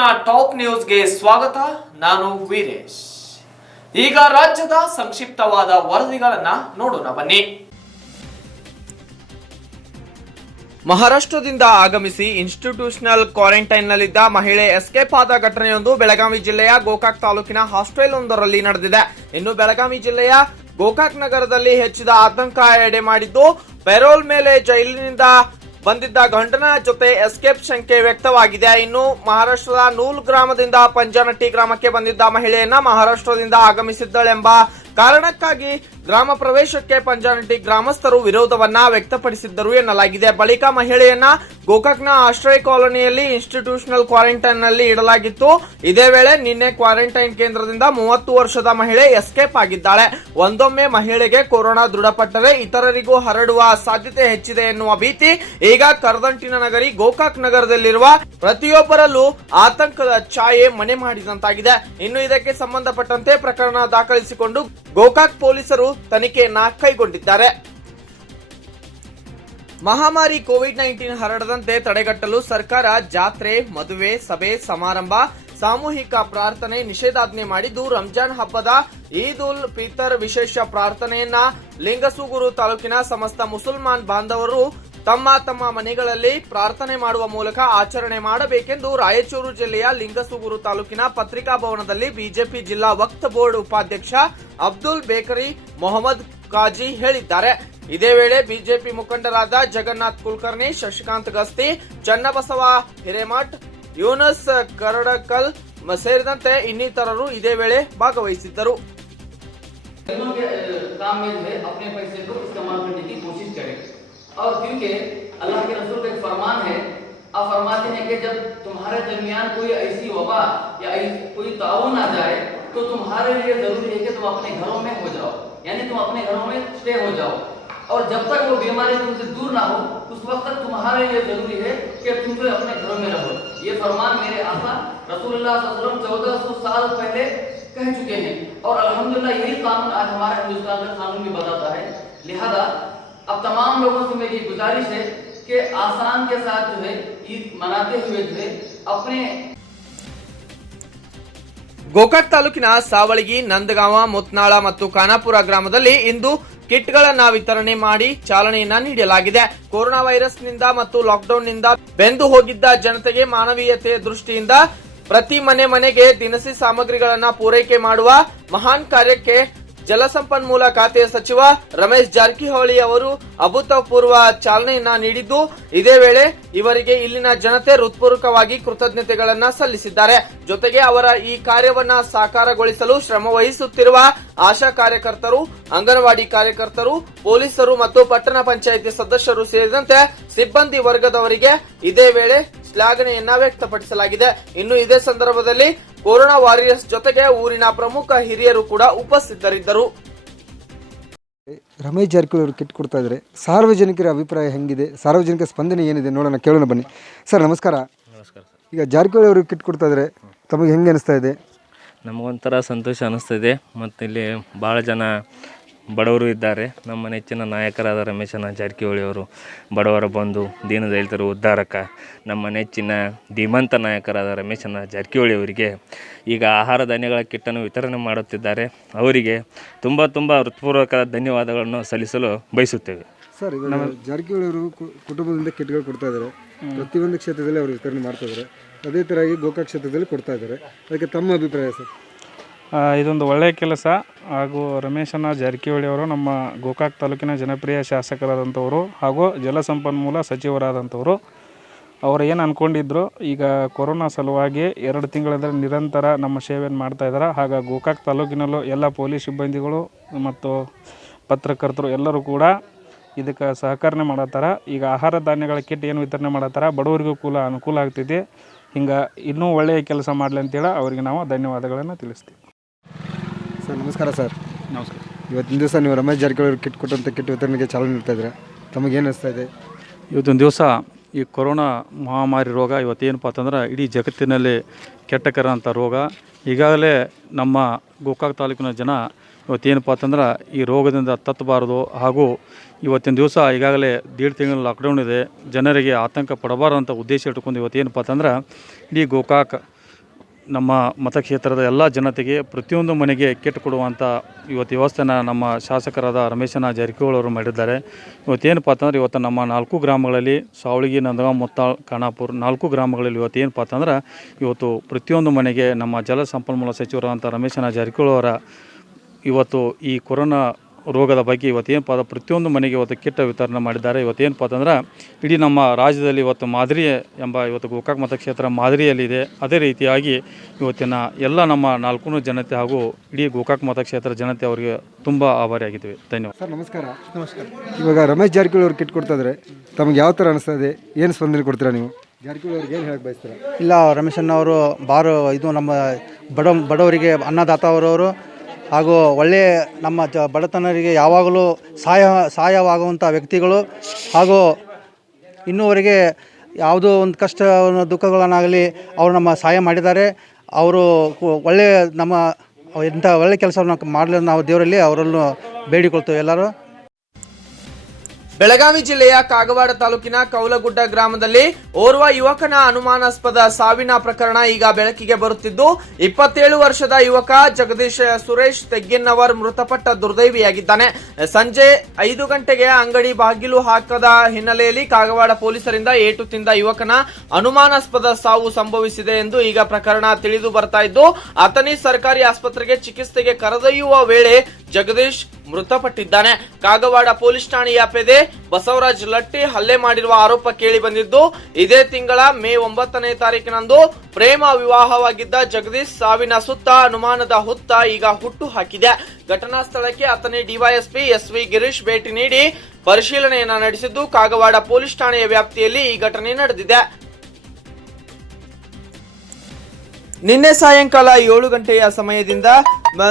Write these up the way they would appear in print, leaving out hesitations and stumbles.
ನ ಟಾಪ್ ನ್ಯೂಸ್ಗೆ ಸ್ವಾಗತ. ನಾನು ವೀರೇಶ್. ಈಗ ರಾಜ್ಯದ ಸಂಕ್ಷಿಪ್ತವಾದ ವರದಿಗಳನ್ನ ನೋಡೋಣ ಬನ್ನಿ. ಮಹಾರಾಷ್ಟ್ರದಿಂದ ಆಗಮಿಸಿ ಇನ್ಸ್ಟಿಟ್ಯೂಷನಲ್ ಕ್ವಾರಂಟೈನ್ನಲ್ಲಿದ್ದ ಮಹಿಳೆ ಎಸ್ಕೇಪ್ ಆದ ಘಟನೆಯೊಂದು ಬೆಳಗಾವಿ ಜಿಲ್ಲೆಯ ಗೋಕಾಕ್ ತಾಲೂಕಿನ ಹಾಸ್ಟೆಲ್ ಒಂದರಲ್ಲಿ ನಡೆದಿದೆ. ಇನ್ನು ಬೆಳಗಾವಿ ಜಿಲ್ಲೆಯ ಗೋಕಾಕ್ ನಗರದಲ್ಲಿ ಹೆಚ್ಚಿದ ಆತಂಕ ಎಡೆ ಮಾಡಿದ್ದು, ಪೆರೋಲ್ ಮೇಲೆ ಜೈಲಿನಿಂದ ಬಂದಿದ್ದ ಗಂಡನ ಜೊತೆ ಎಸ್ಕೇಪ್ ಶಂಕೆ ವ್ಯಕ್ತವಾಗಿದೆ. ಇನ್ನು ಮಹಾರಾಷ್ಟ್ರದ ನೂಲ್ ಗ್ರಾಮದಿಂದ ಪಂಜನಟ್ಟಿ ಗ್ರಾಮಕ್ಕೆ ಬಂದಿದ್ದ ಮಹಿಳೆಯನ್ನ ಮಹಾರಾಷ್ಟ್ರದಿಂದ ಆಗಮಿಸಿದ್ದಳೆಂಬ ಕಾರಣಕ್ಕಾಗಿ ಗ್ರಾಮ ಪ್ರವೇಶಕ್ಕೆ ಪಂಜನಟ್ಟಿ ಗ್ರಾಮಸ್ಥರು ವಿರೋಧವನ್ನ ವ್ಯಕ್ತಪಡಿಸಿದ್ದರು ಎನ್ನಲಾಗಿದೆ. ಬಳಿಕ ಮಹಿಳೆಯನ್ನ ಗೋಕಾಕ್ನ ಆಶ್ರಯ ಕಾಲೋನಿಯಲ್ಲಿ ಇನ್ಸ್ಟಿಟ್ಯೂಷನಲ್ ಕ್ವಾರಂಟೈನ್ ನಲ್ಲಿ ಇಡಲಾಗಿತ್ತು. ಇದೇ ವೇಳೆ ನಿನ್ನೆ ಕ್ವಾರಂಟೈನ್ ಕೇಂದ್ರದಿಂದ 30 ವರ್ಷದ ಮಹಿಳೆ ಎಸ್ಕೇಪ್ ಆಗಿದ್ದಾಳೆ. ಒಂದೊಮ್ಮೆ ಮಹಿಳೆಗೆ ಕೊರೋನಾ ದೃಢಪಟ್ಟರೆ ಇತರರಿಗೂ ಹರಡುವ ಸಾಧ್ಯತೆ ಹೆಚ್ಚಿದೆ ಎನ್ನುವ ಭೀತಿ ಈಗ ಕರದಂಟಿನ ನಗರಿ ಗೋಕಾಕ್ ನಗರದಲ್ಲಿರುವ ಪ್ರತಿಯೊಬ್ಬರಲ್ಲೂ ಆತಂಕದ ಛಾಯೆ ಮನೆ ಮಾಡಿದಂತಾಗಿದೆ. ಇನ್ನು ಇದಕ್ಕೆ ಸಂಬಂಧಪಟ್ಟಂತೆ ಪ್ರಕರಣ ದಾಖಲಿಸಿಕೊಂಡು ಗೋಕಾಕ್ ಪೊಲೀಸರು ತನಿಖೆಯನ್ನ ಕೈಗೊಂಡಿದ್ದಾರೆ. ಮಹಾಮಾರಿ ಕೋವಿಡ್-19 ಹರಡದಂತೆ ತಡೆಗಟ್ಟಲು ಸರ್ಕಾರ ಜಾತ್ರೆ, ಮದುವೆ, ಸಭೆ, ಸಮಾರಂಭ, ಸಾಮೂಹಿಕ ಪ್ರಾರ್ಥನೆ ನಿಷೇಧಾಜ್ಞೆ ಮಾಡಿದ್ದು, ರಂಜಾನ್ ಹಬ್ಬದ ಈದ್ ಉಲ್ ಫಿತರ್ ವಿಶೇಷ ಪ್ರಾರ್ಥನೆಯನ್ನ ಲಿಂಗಸೂಗೂರು ತಾಲೂಕಿನ ಸಮಸ್ತ ಮುಸಲ್ಮಾನ್ ಬಾಂಧವರು ತಮ್ಮ ತಮ್ಮ ಮನೆಗಳಲ್ಲಿ ಪ್ರಾರ್ಥನೆ ಮಾಡುವ ಮೂಲಕ ಆಚರಣೆ ಮಾಡಬೇಕೆಂದು ರಾಯಚೂರು ಜಿಲ್ಲೆಯ ಲಿಂಗಸೂಗೂರು ತಾಲೂಕಿನ ಪತ್ರಿಕಾ ಭವನದಲ್ಲಿ ಬಿಜೆಪಿ ಜಿಲ್ಲಾ ವಕ್ಫ್ ಬೋರ್ಡ್ ಉಪಾಧ್ಯಕ್ಷ ಅಬ್ದುಲ್ ಬೇಕರಿ ಮೊಹಮ್ಮದ್ ಕಾಜಿ ಹೇಳಿದ್ದಾರೆ. ಇದೇ ವೇಳೆ ಬಿಜೆಪಿ ಮುಖಂಡರಾದ ಜಗನ್ನಾಥ್ ಕುಲಕರ್ಣಿ, ಶಶಿಕಾಂತ್ ಗಸ್ತಿ, ಚನ್ನಬಸವ ಹಿರೇಮಠ್, ಯೂನಸ್ ಕರಡಕಲ್ ಸೇರಿದಂತೆ ಇನ್ನಿತರರು ಇದೇ ವೇಳೆ ಭಾಗವಹಿಸಿದ್ದರು. और क्योंकि अल्लाह के रसूल का एक फरमान है, आप फरमाते हैं कि जब तुम्हारे दरमियान कोई ऐसी वबा या कोई ताउन आ जाए तो तुम्हारे लिए जरूरी है कि तुम अपने घरों में हो जाओ, यानी तुम अपने घरों में स्टे हो जाओ, और जब तक वो बीमारी तुमसे दूर ना हो उस वक्त तक तुम्हारे लिए जरूरी है कि तुम जो अपने घरों में रहो. ये फरमान मेरे आका रसूलुल्लाह सल्लल्लाहु अलैहि वसल्लम 1400 साल पहले कह चुके हैं, और अल्हम्दुलिल्लाह यही कानून आज हमारा हिंदुस्तान का कानून भी बताता है. लिहाजा अब तमाम लोगों से मेरी गुजारिश है कि आसान के साथ जो है ईद मनाते हुए जो है अपने ಗೋಕಾಕ್ ತಾಲೂಕಿನ ಸಾವಳಗಿ, ನಂದಗಾಂವ, ಮುತ್ನಾಳ ಮತ್ತು ಖಾನಾಪುರ ಗ್ರಾಮದಲ್ಲಿ ಇಂದು ಕಿಟ್ಗಳನ್ನ ವಿತರಣೆ ಮಾಡಿ ಚಾಲನೆಯನ್ನ ನೀಡಲಾಗಿದೆ. ಕೊರೋನಾ ವೈರಸ್ನಿಂದ ಮತ್ತು ಲಾಕ್ಡೌನ್ನಿಂದ ಬೆಂದು ಹೋಗಿದ್ದ ಜನತೆಗೆ ಮಾನವೀಯತೆಯ ದೃಷ್ಟಿಯಿಂದ ಪ್ರತಿ ಮನೆಗೆ ದಿನಸಿ ಸಾಮಗ್ರಿಗಳನ್ನ ಪೂರೈಕೆ ಮಾಡುವ ಮಹಾನ್ ಕಾರ್ಯಕ್ಕೆ ಜಲಸಂಪನ್ಮೂಲ ಖಾತೆಯ ಸಚಿವ ರಮೇಶ್ ಜಾರಕಿಹೊಳಿ ಅವರು ಅಭೂತಪೂರ್ವ ಚಾಲನೆಯನ್ನ ನೀಡಿದ್ದು, ಇದೇ ವೇಳೆ ಇವರಿಗೆ ಇಲ್ಲಿನ ಜನತೆ ಹೃತ್ಪೂರ್ವಕವಾಗಿ ಕೃತಜ್ಞತೆಗಳನ್ನ ಸಲ್ಲಿಸಿದ್ದಾರೆ. ಜೊತೆಗೆ ಅವರ ಈ ಕಾರ್ಯವನ್ನ ಸಾಕಾರಗೊಳಿಸಲು ಶ್ರಮ ವಹಿಸುತ್ತಿರುವ ಆಶಾ ಕಾರ್ಯಕರ್ತರು, ಅಂಗನವಾಡಿ ಕಾರ್ಯಕರ್ತರು, ಪೊಲೀಸರು ಮತ್ತು ಪಟ್ಟಣ ಪಂಚಾಯಿತಿ ಸದಸ್ಯರು ಸೇರಿದಂತೆ ಸಿಬ್ಬಂದಿ ವರ್ಗದವರಿಗೆ ಇದೇ ವೇಳೆ ಶ್ಲಾಘನೆಯನ್ನ ವ್ಯಕ್ತಪಡಿಸಲಾಗಿದೆ. ಇನ್ನು ಇದೇ ಸಂದರ್ಭದಲ್ಲಿ ಕೊರೋನಾ ವಾರಿಯರ್ಸ್ ಜೊತೆಗೆ ಊರಿನ ಪ್ರಮುಖ ಹಿರಿಯರು ಕೂಡ ಉಪಸ್ಥಿತರಿದ್ದರು. ರಮೇಶ್ ಜಾರಕಿಹೊಳಿ ಅವರು ಕಿಟ್ ಕೊಡ್ತಾ ಇದ್ದಾರೆ. ಸಾರ್ವಜನಿಕರ ಅಭಿಪ್ರಾಯ ಹೆಂಗಿದೆ, ಸಾರ್ವಜನಿಕ ಸ್ಪಂದನೆ ಏನಿದೆ ನೋಡೋಣ, ಕೇಳೋಣ ಬನ್ನಿ. ಸರ್ ನಮಸ್ಕಾರ. ನಮಸ್ಕಾರ ಸರ್. ಈಗ ಜಾರಕಿಹೊಳಿ ಅವರು ಕಿಟ್ ಕೊಡ್ತಾ ಇದ್ದಾರೆ, ತಮಗೆ ಹೆಂಗೆ ಅನಿಸ್ತಾ ಇದೆ? ನಮಗೊಂಥರ ಸಂತೋಷ ಅನ್ನಿಸ್ತಿದೆ. ಮತ್ತು ಇಲ್ಲಿ ಭಾಳ ಜನ ಬಡವರು ಇದ್ದಾರೆ. ನಮ್ಮ ನೆಚ್ಚಿನ ನಾಯಕರಾದ ರಮೇಶನ ಜಾರಕಿಹೊಳಿ ಅವರು ಬಡವರ ಬಂಧು, ದೀನದಲಿತರ ಉದ್ಧಾರಕ, ನಮ್ಮ ನೆಚ್ಚಿನ ಧೀಮಂತ ನಾಯಕರಾದ ರಮೇಶನ ಜಾರಕಿಹೊಳಿ ಅವರಿಗೆ ಈಗ ಆಹಾರ ಧಾನ್ಯಗಳ ಕಿಟ್ಟನ್ನು ವಿತರಣೆ ಮಾಡುತ್ತಿದ್ದಾರೆ. ಅವರಿಗೆ ತುಂಬ ಹೃತ್ಪೂರ್ವಕ ಧನ್ಯವಾದಗಳನ್ನು ಸಲ್ಲಿಸಲು ಬಯಸುತ್ತೇವೆ. ಸರ್, ಇವಾಗ ಜಾರಕಿಹೊಳಿ ಅವರು ಕುಟುಂಬದಿಂದ ಕಿಟ್ಗಳು ಕೊಡ್ತಾ ಇದ್ದಾರೆ. ಪ್ರತಿಯೊಂದು ಕ್ಷೇತ್ರದಲ್ಲಿ ಅವರು ವಿತರಣೆ ಮಾಡ್ತಾ ಇದ್ದಾರೆ. ಅದೇ ಥರವಾಗಿ ಗೋಕಾಕ್ ಕ್ಷೇತ್ರದಲ್ಲಿ ಕೊಡ್ತಾ ಇದ್ದಾರೆ. ಅದಕ್ಕೆ ತಮ್ಮ ಅಭಿಪ್ರಾಯ ಸರ್? ಇದೊಂದು ಒಳ್ಳೆಯ ಕೆಲಸ. ಹಾಗೂ ರಮೇಶನ ಜಾರಕಿಹೊಳಿ ಅವರು ನಮ್ಮ ಗೋಕಾಕ್ ತಾಲೂಕಿನ ಜನಪ್ರಿಯ ಶಾಸಕರಾದಂಥವರು ಹಾಗೂ ಜಲಸಂಪನ್ಮೂಲ ಸಚಿವರಾದಂಥವರು. ಅವರು ಏನು ಅಂದ್ಕೊಂಡಿದ್ರು, ಈಗ ಕೊರೋನಾ ಸಲುವಾಗಿ 2 ತಿಂಗಳಿಂದ ನಿರಂತರ ನಮ್ಮ ಸೇವೆಯನ್ನು ಮಾಡ್ತಾಯಿದ್ದಾರೆ. ಹಾಗಾಗಿ ಗೋಕಾಕ್ ತಾಲೂಕಿನಲ್ಲೂ ಎಲ್ಲ ಪೊಲೀಸ್ ಸಿಬ್ಬಂದಿಗಳು ಮತ್ತು ಪತ್ರಕರ್ತರು ಎಲ್ಲರೂ ಕೂಡ ಇದಕ್ಕೆ ಸಹಕರಣೆ ಮಾಡತ್ತಾರ. ಈಗ ಆಹಾರ ಧಾನ್ಯಗಳ ಕಿಟ್ ಏನು ವಿತರಣೆ ಮಾಡತ್ತಾರ, ಬಡವರಿಗೂ ಅನುಕೂಲ ಆಗ್ತಿದೆ. ಹಿಂಗೆ ಇನ್ನೂ ಒಳ್ಳೆಯ ಕೆಲಸ ಮಾಡಲಿ ಅಂತೇಳಿ ಅವರಿಗೆ ನಾವು ಧನ್ಯವಾದಗಳನ್ನು ತಿಳಿಸ್ತೀವಿ. ಸರ್ ನಮಸ್ಕಾರ. ಸರ್ ನಮಸ್ಕಾರ. ಇವತ್ತಿನ ದಿವಸ ನೀವು ರಮೇಶ್ ಜಾರಕಿಹೊಳಿ ಕಿಟ್ ಕೊಟ್ಟಂಥ ಕಿಟ್ ವಿತರಣೆಗೆ ಚಾಲನೆ ನೀಡ್ತಾ ಇದ್ದಾರೆ, ತಮಗೇನು ಅನಿಸ್ತಾ ಇದೆ? ಇವತ್ತಿನ ದಿವಸ ಈ ಕೊರೋನಾ ಮಹಾಮಾರಿ ರೋಗ ಇವತ್ತೇನಪ್ಪ ಅಂತಂದ್ರೆ ಇಡೀ ಜಗತ್ತಿನಲ್ಲಿ ಕೆಟ್ಟಕರ ಅಂತ ರೋಗ. ಈಗಾಗಲೇ ನಮ್ಮ ಗೋಕಾಕ್ ತಾಲೂಕಿನ ಜನ ಇವತ್ತೇನಪ್ಪ ಅಂತಂದ್ರೆ ಈ ರೋಗದಿಂದ ತತ್ತಬಾರದು, ಹಾಗೂ ಇವತ್ತಿನ ದಿವಸ ಈಗಾಗಲೇ 1.5 ತಿಂಗಳ ಲಾಕ್ಡೌನ್ ಇದೆ. ಜನರಿಗೆ ಆತಂಕ ಪಡಬಾರ್ದಂಥ ಉದ್ದೇಶ ಇಟ್ಕೊಂಡು ಇವತ್ತೇನಪ್ಪ ಅಂತಂದ್ರೆ ಇಡೀ ಗೋಕಾಕ್ ನಮ್ಮ ಮತಕ್ಷೇತ್ರದ ಎಲ್ಲ ಜನತೆಗೆ ಪ್ರತಿಯೊಂದು ಮನೆಗೆ ಕಿಟ್ ಕೊಡುವಂಥ ಇವತ್ತು ವ್ಯವಸ್ಥೆನ ನಮ್ಮ ಶಾಸಕರಾದ ರಮೇಶನ ಜಾರಕಿಹೊಳಿ ಅವರು ಮಾಡಿದ್ದಾರೆ. ಇವತ್ತೇನಪ್ಪ ಅಂತಂದ್ರೆ ಇವತ್ತು ನಮ್ಮ 4 ಗ್ರಾಮಗಳಲ್ಲಿ ಸಾವಳಗಿ, ನಂದಗಾಂವ್, ಮುತ್ತಾಳ್, ಖಾನಾಪುರ 4 ಗ್ರಾಮಗಳಲ್ಲಿ ಇವತ್ತೇನಪ್ಪ ಅಂತಂದ್ರೆ ಇವತ್ತು ಪ್ರತಿಯೊಂದು ಮನೆಗೆ ನಮ್ಮ ಜಲಸಂಪನ್ಮೂಲ ಸಚಿವರಾದಂಥ ರಮೇಶನ ಜಾರಕಿಹೊಳಿ ಅವರ ಇವತ್ತು ಈ ಕೊರೋನಾ ರೋಗದ ಬಗ್ಗೆ ಇವತ್ತೇನಪ್ಪ ಅಂದ್ರೆ ಪ್ರತಿಯೊಂದು ಮನೆಗೆ ಇವತ್ತು ಕಿಟ್ ವಿತರಣೆ ಮಾಡಿದ್ದಾರೆ. ಇವತ್ತೇನಪ್ಪ ಅಂತಂದ್ರೆ ಇಡೀ ನಮ್ಮ ರಾಜ್ಯದಲ್ಲಿ ಇವತ್ತು ಮಾದರಿ ಎಂಬ ಇವತ್ತು ಗೋಕಾಕ್ ಮತಕ್ಷೇತ್ರ ಮಾದರಿಯಲ್ಲಿದೆ. ಅದೇ ರೀತಿಯಾಗಿ ಇವತ್ತಿನ ಎಲ್ಲ ನಮ್ಮ 4 ಜನತೆ ಹಾಗೂ ಇಡೀ ಗೋಕಾಕ್ ಮತಕ್ಷೇತ್ರ ಜನತೆ ಅವರಿಗೆ ತುಂಬ ಆಭಾರಿಯಾಗಿದ್ದೀವಿ. ಧನ್ಯವಾದ ಸರ್. ನಮಸ್ಕಾರ. ಇವಾಗ ರಮೇಶ್ ಜಾರಕಿಹೊಳಿ ಅವ್ರು ಕಿಟ್ ಕೊಡ್ತಾ ಇದ್ದಾರೆ, ತಮಗೆ ಯಾವ ಥರ ಅನಿಸ್ತಾ ಇದೆ? ಏನು ಸ್ಪಂದನೆ ಕೊಡ್ತೀರಾ ನೀವು? ಜಾರಕಿಹೊಳಿ ಅವ್ರಿಗೆ ಏನು ಹೇಳಕ್ಕೆ ಬಯಸ್ತೀರಾ? ಇಲ್ಲ, ರಮೇಶಣ್ಣವರು ಇದು ನಮ್ಮ ಬಡವರಿಗೆ ಅನ್ನದಾತ ಅವರವರು ಹಾಗೂ ಒಳ್ಳೆಯ ನಮ್ಮ ಬಡತನರಿಗೆ ಯಾವಾಗಲೂ ಸಹಾಯವಾಗುವಂಥ ವ್ಯಕ್ತಿಗಳು ಹಾಗೂ ಇನ್ನೂವರೆಗೆ ಯಾವುದೋ ಒಂದು ಕಷ್ಟ ದುಃಖಗಳನ್ನಾಗಲಿ ಅವರು ನಮ್ಮ ಸಹಾಯ ಮಾಡಿದ್ದಾರೆ. ಅವರು ಒಳ್ಳೆಯ ನಮ್ಮ ಇಂಥ ಒಳ್ಳೆಯ ಕೆಲಸವನ್ನು ಮಾಡಲು ನಾವು ದೇವರಲ್ಲಿ ಅವರನ್ನು ಬೇಡಿಕೊಳ್ತೇವೆ ಎಲ್ಲರೂ. ಬೆಳಗಾವಿ ಜಿಲ್ಲೆಯ ಕಾಗವಾಡ ತಾಲೂಕಿನ ಕೌಲಗುಡ್ಡ ಗ್ರಾಮದಲ್ಲಿ ಓರ್ವ ಯುವಕನ ಅನುಮಾನಾಸ್ಪದ ಸಾವಿನ ಪ್ರಕರಣ ಈಗ ಬೆಳಕಿಗೆ ಬರುತ್ತಿದ್ದು, 27 ವರ್ಷದ ಯುವಕ ಜಗದೀಶ್ ಸುರೇಶ್ ತೆಗ್ಗಿನ್ನವರ್ ಮೃತಪಟ್ಟ ದುರ್ದೈವಿಯಾಗಿದ್ದಾನೆ. ಸಂಜೆ 5 ಗಂಟೆಗೆ ಅಂಗಡಿ ಬಾಗಿಲು ಹಾಕದ ಹಿನ್ನೆಲೆಯಲ್ಲಿ ಕಾಗವಾಡ ಪೊಲೀಸರಿಂದ ಏಟು ತಿಂದ ಯುವಕನ ಅನುಮಾನಾಸ್ಪದ ಸಾವು ಸಂಭವಿಸಿದೆ ಎಂದು ಈಗ ಪ್ರಕರಣ ತಿಳಿದು ಬರ್ತಾ ಇದ್ದು, ಅಥಣಿ ಸರ್ಕಾರಿ ಆಸ್ಪತ್ರೆಗೆ ಚಿಕಿತ್ಸೆಗೆ ಕರೆದೊಯ್ಯುವ ವೇಳೆ ಜಗದೀಶ್ ಮೃತಪಟ್ಟಿದ್ದಾನೆ. ಕಾಗವಾಡ ಪೊಲೀಸ್ ಠಾಣೆಯ ಪೇದೆ ಬಸವರಾಜ್ ಲಟ್ಟಿ ಹಲ್ಲೆ ಮಾಡಿರುವ ಆರೋಪ ಕೇಳಿ ಬಂದಿದ್ದು, ಇದೇ ತಿಂಗಳ ಮೇ 9ನೇ ತಾರೀಕಿನಂದು ಪ್ರೇಮ ವಿವಾಹವಾಗಿದ್ದ ಜಗದೀಶ್ ಸಾವಿನ ಸುತ್ತ ಅನುಮಾನದ ಹುತ್ತ ಈಗ ಹುಟ್ಟು ಹಾಕಿದೆ. ಘಟನಾ ಸ್ಥಳಕ್ಕೆ ಅಥಣಿ ಡಿವೈಎಸ್ಪಿ SV ಗಿರೀಶ್ ಭೇಟಿ ನೀಡಿ ಪರಿಶೀಲನೆಯನ್ನ ನಡೆಸಿದ್ದು, ಕಾಗವಾಡ ಪೊಲೀಸ್ ಠಾಣೆಯ ವ್ಯಾಪ್ತಿಯಲ್ಲಿ ಈ ಘಟನೆ ನಡೆದಿದೆ. ನಿನ್ನೆ ಸಾಯಂಕಾಲ 7 ಗಂಟೆಯ ಸಮಯದಿಂದ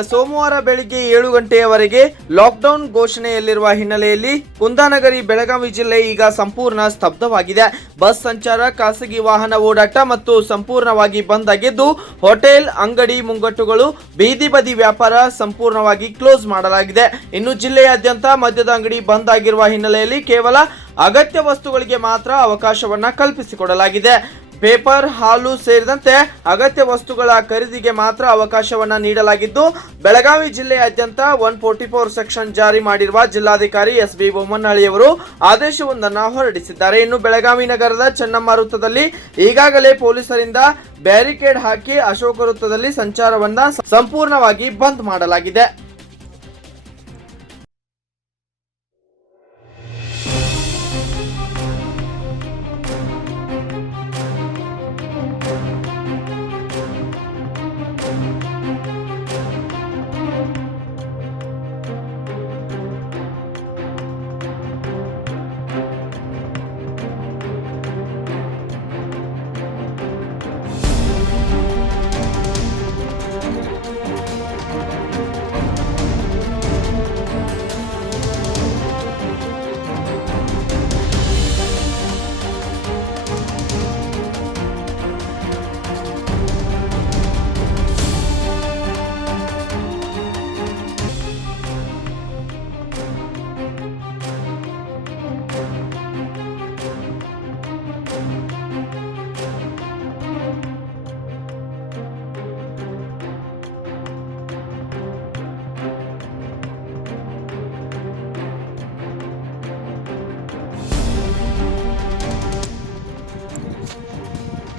ಸೋಮವಾರ ಬೆಳಿಗ್ಗೆ 7 ಗಂಟೆಯವರೆಗೆ ಲಾಕ್ಡೌನ್ ಘೋಷಣೆಯಲ್ಲಿರುವ ಹಿನ್ನೆಲೆಯಲ್ಲಿ ಕುಂದಾನಗರಿ ಬೆಳಗಾವಿ ಜಿಲ್ಲೆ ಈಗ ಸಂಪೂರ್ಣ ಸ್ತಬ್ಧವಾಗಿದೆ. ಬಸ್ ಸಂಚಾರ, ಖಾಸಗಿ ವಾಹನ ಓಡಾಟ ಮತ್ತು ಸಂಪೂರ್ಣವಾಗಿ ಬಂದ್ ಆಗಿದ್ದು, ಹೋಟೆಲ್, ಅಂಗಡಿ ಮುಂಗಟ್ಟುಗಳು, ಬೀದಿ ಬದಿ ವ್ಯಾಪಾರ ಸಂಪೂರ್ಣವಾಗಿ ಕ್ಲೋಸ್ ಮಾಡಲಾಗಿದೆ. ಇನ್ನು ಜಿಲ್ಲೆಯಾದ್ಯಂತ ಮದ್ಯದ ಅಂಗಡಿ ಬಂದ್ ಆಗಿರುವ ಹಿನ್ನೆಲೆಯಲ್ಲಿ ಕೇವಲ ಅಗತ್ಯ ವಸ್ತುಗಳಿಗೆ ಮಾತ್ರ ಅವಕಾಶವನ್ನ ಕಲ್ಪಿಸಿಕೊಡಲಾಗಿದೆ. ಪೇಪರ್, ಹಾಲು ಸೇರಿದಂತೆ ಅಗತ್ಯ ವಸ್ತುಗಳ ಖರೀದಿಗೆ ಮಾತ್ರ ಅವಕಾಶವನ್ನ ನೀಡಲಾಗಿದ್ದು, ಬೆಳಗಾವಿ ಜಿಲ್ಲೆಯಾದ್ಯಂತ 144 ಸೆಕ್ಷನ್ ಜಾರಿ ಮಾಡಿರುವ ಜಿಲ್ಲಾಧಿಕಾರಿ SB ಬೊಮ್ಮನಹಳ್ಳಿಯವರು ಆದೇಶವೊಂದನ್ನು ಹೊರಡಿಸಿದ್ದಾರೆ. ಇನ್ನು ಬೆಳಗಾವಿ ನಗರದ ಚೆನ್ನಮ್ಮ ವೃತ್ತದಲ್ಲಿ ಈಗಾಗಲೇ ಪೊಲೀಸರಿಂದ ಬ್ಯಾರಿಕೇಡ್ ಹಾಕಿ ಅಶೋಕ ವೃತ್ತದಲ್ಲಿ ಸಂಚಾರವನ್ನ ಸಂಪೂರ್ಣವಾಗಿ ಬಂದ್ ಮಾಡಲಾಗಿದೆ.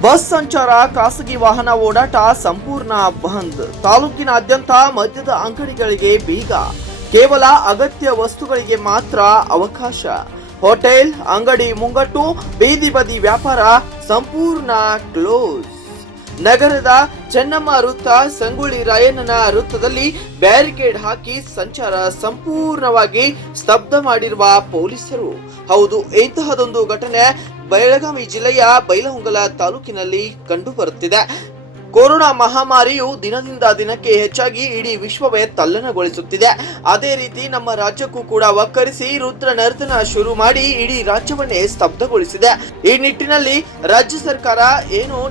ಬಸ್ ಸಂಚಾರ, ಖಾಸಗಿ ವಾಹನ ಓಡಾಟ ಸಂಪೂರ್ಣ ಬಂದ್. ತಾಲೂಕಿನಾದ್ಯಂತ ಮದ್ಯದ ಅಂಗಡಿಗಳಿಗೆ ಬೀಗ, ಕೇವಲ ಅಗತ್ಯ ವಸ್ತುಗಳಿಗೆ ಮಾತ್ರ ಅವಕಾಶ. ಹೋಟೆಲ್, ಅಂಗಡಿ ಮುಂಗಟ್ಟು, ಬೀದಿ ಬದಿ ವ್ಯಾಪಾರ ಸಂಪೂರ್ಣ ಕ್ಲೋಸ್. ನಗರದ ಚೆನ್ನಮ್ಮ ವೃತ್ತ, ಸಂಗೊಳ್ಳಿ ರಾಯಣ್ಣನ ವೃತ್ತದಲ್ಲಿ ಬ್ಯಾರಿಕೇಡ್ ಹಾಕಿ ಸಂಚಾರ ಸಂಪೂರ್ಣವಾಗಿ ಸ್ತಬ್ಧ ಮಾಡಿರುವ ಪೊಲೀಸರು. ಹೌದು, ಇಂತಹದೊಂದು ಘಟನೆ ಬೆಳಗಾವಿ ಜಿಲ್ಲೆಯ ಬೈಲಹೊಂಗಲ ತಾಲೂಕಿನಲ್ಲಿ ಕಂಡು ಬರುತ್ತಿದೆ. ಕೊರೋನಾ ಮಹಾಮಾರಿಯು ದಿನದಿಂದ ದಿನಕ್ಕೆ ಹೆಚ್ಚಾಗಿ ಇಡೀ ವಿಶ್ವವೇ ತಲ್ಲಣಗೊಳಿಸುತ್ತಿದೆ. ಅದೇ ರೀತಿ ನಮ್ಮ ರಾಜ್ಯಕ್ಕೂ ಕೂಡ ಒಕ್ಕರಿಸಿ ರುದ್ರ ನರ್ತನ ಶುರು ಮಾಡಿ ಇಡೀ ರಾಜ್ಯವನ್ನೇ ಸ್ತಬ್ಧಗೊಳಿಸಿದೆ. ಈ ನಿಟ್ಟಿನಲ್ಲಿ ರಾಜ್ಯ ಸರ್ಕಾರ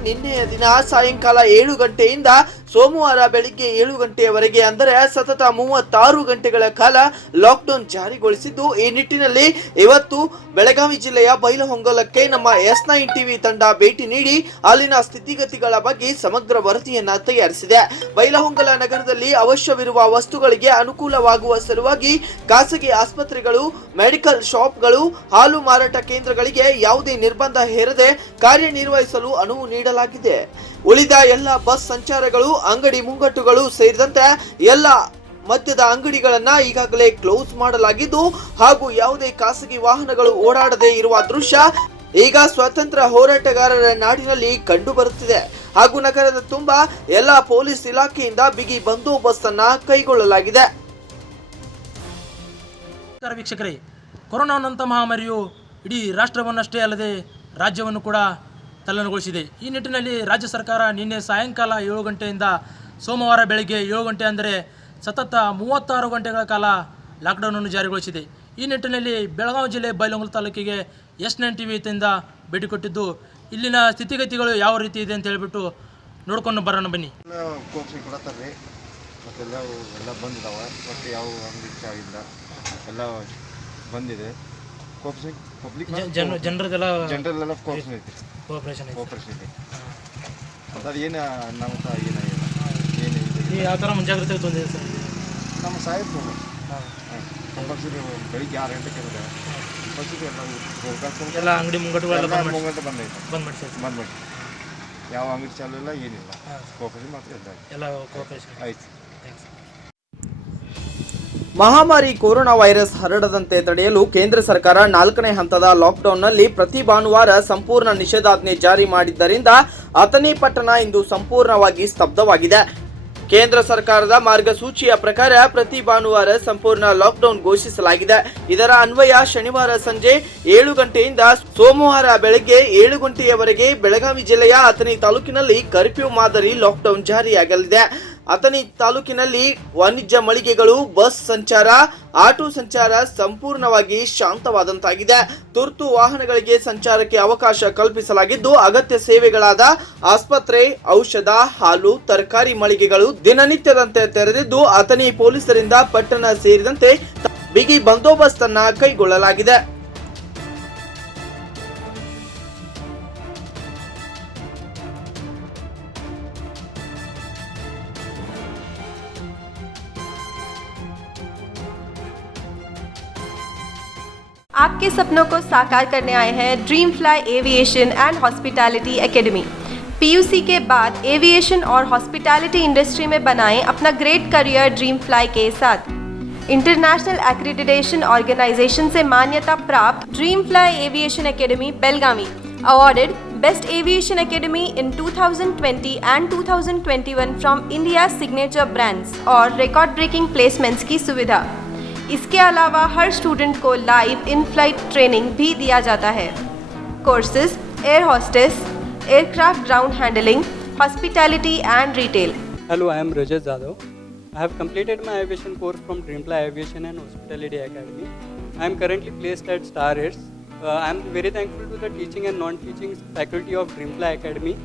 ನಿನ್ನೆಯ ದಿನ ಸಾಯಂಕಾಲ 7 ಗಂಟೆಯಿಂದ ಸೋಮವಾರ ಬೆಳಿಗ್ಗೆ 7 ಗಂಟೆಯವರೆಗೆ ಅಂದರೆ ಸತತ 36 ಗಂಟೆಗಳ ಕಾಲ ಲಾಕ್ಡೌನ್ ಜಾರಿಗೊಳಿಸಿದ್ದು, ಈ ನಿಟ್ಟಿನಲ್ಲಿ ಇವತ್ತು ಬೆಳಗಾವಿ ಜಿಲ್ಲೆಯ ಬೈಲಹೊಂಗಲಕ್ಕೆ ನಮ್ಮ S9 ಟಿವಿ ತಂಡ ಭೇಟಿ ನೀಡಿ ಅಲ್ಲಿನ ಸ್ಥಿತಿಗತಿಗಳ ಬಗ್ಗೆ ಸಮಗ್ರ ವರದಿಯನ್ನ ತಯಾರಿಸಿದೆ. ಬೈಲಹೊಂಗಲ ನಗರದಲ್ಲಿ ಅವಶ್ಯವಿರುವ ವಸ್ತುಗಳಿಗೆ ಅನುಕೂಲವಾಗುವ ಸಲುವಾಗಿ ಖಾಸಗಿ ಆಸ್ಪತ್ರೆಗಳು, ಮೆಡಿಕಲ್ ಶಾಪ್ಗಳು, ಹಾಲು ಮಾರಾಟ ಕೇಂದ್ರಗಳಿಗೆ ಯಾವುದೇ ನಿರ್ಬಂಧ ಹೇರದೆ ಕಾರ್ಯನಿರ್ವಹಿಸಲು ಅನುವು ನೀಡಲಾಗಿದೆ. ಉಳಿದ ಎಲ್ಲ ಬಸ್ ಸಂಚಾರಗಳು, ಅಂಗಡಿ ಮುಂಗಟ್ಟುಗಳು ಸೇರಿದಂತೆ ಎಲ್ಲ ಮದ್ಯದ ಅಂಗಡಿಗಳನ್ನ ಈಗಾಗಲೇ ಕ್ಲೋಸ್ ಮಾಡಲಾಗಿದ್ದು ಹಾಗೂ ಯಾವುದೇ ಖಾಸಗಿ ವಾಹನಗಳು ಓಡಾಡದೇ ಇರುವ ದೃಶ್ಯ ಈಗ ಸ್ವಾತಂತ್ರ್ಯ ಹೋರಾಟಗಾರರ ನಾಡಿನಲ್ಲಿ ಕಂಡು ಬರುತ್ತಿದೆ. ಹಾಗೂ ನಗರದ ತುಂಬ ಎಲ್ಲ ಪೊಲೀಸ್ ಇಲಾಖೆಯಿಂದ ಬಿಗಿ ಬಂದೋಬಸ್ತ್ ಅನ್ನ ಕೈಗೊಳ್ಳಲಾಗಿದೆ. ವೀಕ್ಷಕರೇ, ಕೊರೋನಾನಂತ ಮಹಾಮಾರಿಯು ಇಡೀ ರಾಷ್ಟ್ರವನ್ನಷ್ಟೇ ಅಲ್ಲದೆ ರಾಜ್ಯವನ್ನು ಕೂಡ ತಲ್ಲಣಗೊಳಿಸಿದೆ. ಈ ನಿಟ್ಟಿನಲ್ಲಿ ರಾಜ್ಯ ಸರ್ಕಾರ ನಿನ್ನೆ ಸಾಯಂಕಾಲ 7 ಗಂಟೆಯಿಂದ ಸೋಮವಾರ ಬೆಳಗ್ಗೆ 7 ಗಂಟೆ ಅಂದರೆ ಸತತ 36 ಗಂಟೆಗಳ ಕಾಲ ಲಾಕ್ಡೌನನ್ನು ಜಾರಿಗೊಳಿಸಿದೆ. ಈ ನಿಟ್ಟಿನಲ್ಲಿ ಬೆಳಗಾವಿ ಜಿಲ್ಲೆ ಬೈಲಹೊಂಗಲ ತಾಲೂಕಿಗೆ S9 ಟಿವಿ ಯಿಂದ ಭೇಟಿ ಕೊಟ್ಟಿದ್ದು, ಇಲ್ಲಿನ ಸ್ಥಿತಿಗತಿಗಳು ಯಾವ ರೀತಿ ಇದೆ ಅಂತ ಹೇಳಿಬಿಟ್ಟು ನೋಡ್ಕೊಂಡು ಬರೋಣ ಬನ್ನಿ. ಕೋರ್ಸಿಗೆ ಕೊಡತ್ತಾರೆ ಮತ್ತೆಲ್ಲ ಎಲ್ಲ ಬಂದಿದ್ದಾವೆ, ಮತ್ತು ಯಾವ ಅಂಗಡಿ ಚಾಗಿಲ್ಲ ಎಲ್ಲ ಬಂದಿದೆ. ಪಬ್ಲಿಕ್ ಜನರದೆಲ್ಲ ಜನರಲ್ಲೆಲ್ಲ ಕೋಆಪರೇಷನ್ ಇದೆ. ಅದು ಏನು ನಮ್ಮ ಏನಿದೆ ಯಾವ ಥರ ಮುಂಜಾಗ್ರತೆ ತೊಂದಿದೆ ಸರ್? ನಮ್ಮ ಸಾಹೇಬ್ ಕಂಪಲ್ಸರಿ ಬೆಳಿಗ್ಗೆ 6 ಗಂಟೆಗೆ ಇರುತ್ತೆ. ಕಂಪಲ್ಸರಿ ಎಲ್ಲ ಅಂಗಡಿ ಮುಂಗಟ್ಟುಗಳೆಲ್ಲ ಮುಂಗಟ್ಟು ಬಂದ್ ಮಾಡಿ ಯಾವ ಅಂಗಡಿ ಚಾಲು ಇಲ್ಲ, ಏನಿಲ್ಲ. ಕೋಆಪರೇಷನ್ ಮಾತ್ರ ಎಲ್ಲ ಕೋಆಪರೇಷನ್ ಆಯ್ತು. ಮಹಾಮಾರಿ ಕೊರೋನಾ ವೈರಸ್ ಹರಡದಂತೆ ತಡೆಯಲು ಕೇಂದ್ರ ಸರ್ಕಾರ 4ನೇ ಹಂತದ ಲಾಕ್ಡೌನ್ನಲ್ಲಿ ಪ್ರತಿ ಭಾನುವಾರ ಸಂಪೂರ್ಣ ನಿಷೇಧಾಜ್ಞೆ ಜಾರಿ ಮಾಡಿದ್ದರಿಂದ ಅಥಣಿ ಪಟ್ಟಣ ಇಂದು ಸಂಪೂರ್ಣವಾಗಿ ಸ್ತಬ್ಧವಾಗಿದೆ. ಕೇಂದ್ರ ಸರ್ಕಾರದ ಮಾರ್ಗಸೂಚಿಯ ಪ್ರಕಾರ ಪ್ರತಿ ಭಾನುವಾರ ಸಂಪೂರ್ಣ ಲಾಕ್ಡೌನ್ ಘೋಷಿಸಲಾಗಿದೆ. ಇದರ ಅನ್ವಯ ಶನಿವಾರ ಸಂಜೆ 7 ಗಂಟೆಯಿಂದ ಸೋಮವಾರ ಬೆಳಗ್ಗೆ 7 ಗಂಟೆಯವರೆಗೆ ಬೆಳಗಾವಿ ಜಿಲ್ಲೆಯ ಅಥಣಿ ತಾಲೂಕಿನಲ್ಲಿ ಕರ್ಫ್ಯೂ ಮಾದರಿ ಲಾಕ್ಡೌನ್ ಜಾರಿಯಾಗಲಿದೆ. ಅಥಣಿ ತಾಲೂಕಿನಲ್ಲಿ ವಾಣಿಜ್ಯ ಮಳಿಗೆಗಳು, ಬಸ್ ಸಂಚಾರ, ಆಟೋ ಸಂಚಾರ ಸಂಪೂರ್ಣವಾಗಿ ಶಾಂತವಾದಂತಾಗಿದೆ. ತುರ್ತು ವಾಹನಗಳಿಗೆ ಸಂಚಾರಕ್ಕೆ ಅವಕಾಶ ಕಲ್ಪಿಸಲಾಗಿದ್ದು, ಅಗತ್ಯ ಸೇವೆಗಳಾದ ಆಸ್ಪತ್ರೆ, ಔಷಧ, ಹಾಲು, ತರಕಾರಿ ಮಳಿಗೆಗಳು ದಿನನಿತ್ಯದಂತೆ ತೆರೆದಿದ್ದು, ಅಥಣಿ ಪೊಲೀಸರಿಂದ ಪಟ್ಟಣ ಸೇರಿದಂತೆ ಬಿಗಿ ಬಂದೋಬಸ್ತ್ ಅನ್ನ ಕೈಗೊಳ್ಳಲಾಗಿದೆ. आपके सपनों को साकार करने आए हैं dream fly aviation and hospitality academy. PUC के बाद एविएशन और हॉस्पिटैलिटी इंडस्ट्री में बनाएं अपना ग्रेट करियर ड्रीम फ्लाई के साथ। इंटरनेशनल एक्रेडिटेशन ऑर्गेनाइजेशन से मान्यता प्राप्त dream fly aviation academy Belagavi awarded Best Aviation Academy in 2020 and 2021 from India's signature brands और record breaking placements की सुविधा। इसके अलावा हर स्टूडेंट को लाइव इन फ्लाइट ट्रेनिंग भी दिया जाता है। Courses air hostess, aircraft ground handling, hospitality and retail. Hello, I am Rajesh Jadhav. I have completed my aviation course from Dreamfly Aviation and Hospitality Academy. I am currently placed at Star Airs. I am very thankful to the teaching and non-teaching faculty of Dreamfly Academy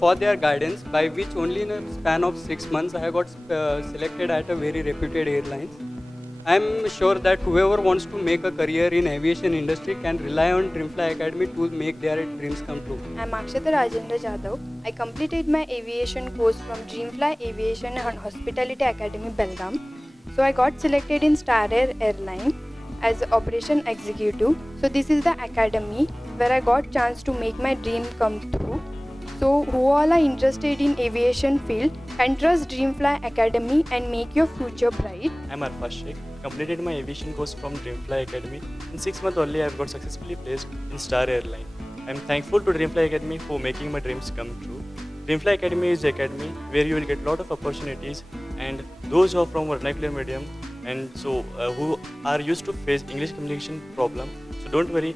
for their guidance, by which only in a span of 6 months I have got selected at a very reputed airlines. I am sure that whoever wants to make a career in aviation industry can rely on Dreamfly Academy to make their dreams come true. I am Akshata Rajendra Jadhav. I completed my aviation course from Dreamfly Aviation and Hospitality Academy, Belgaum. So I got selected in Star Air Airline as operation executive. So this is the academy where I got chance to make my dream come true. So who all are interested in aviation field can trust Dreamfly Academy and make your future bright. I am Arfaz Sheikh. Completed my aviation course from Dreamfly Academy. In 6 months only I have got successfully placed in Star Airline. I am thankful to Dreamfly Academy for making my dreams come true. Dreamfly Academy is the academy where you will get lot of opportunities, and those who are from vernacular medium and so who are used to face English communication problem, so don't worry,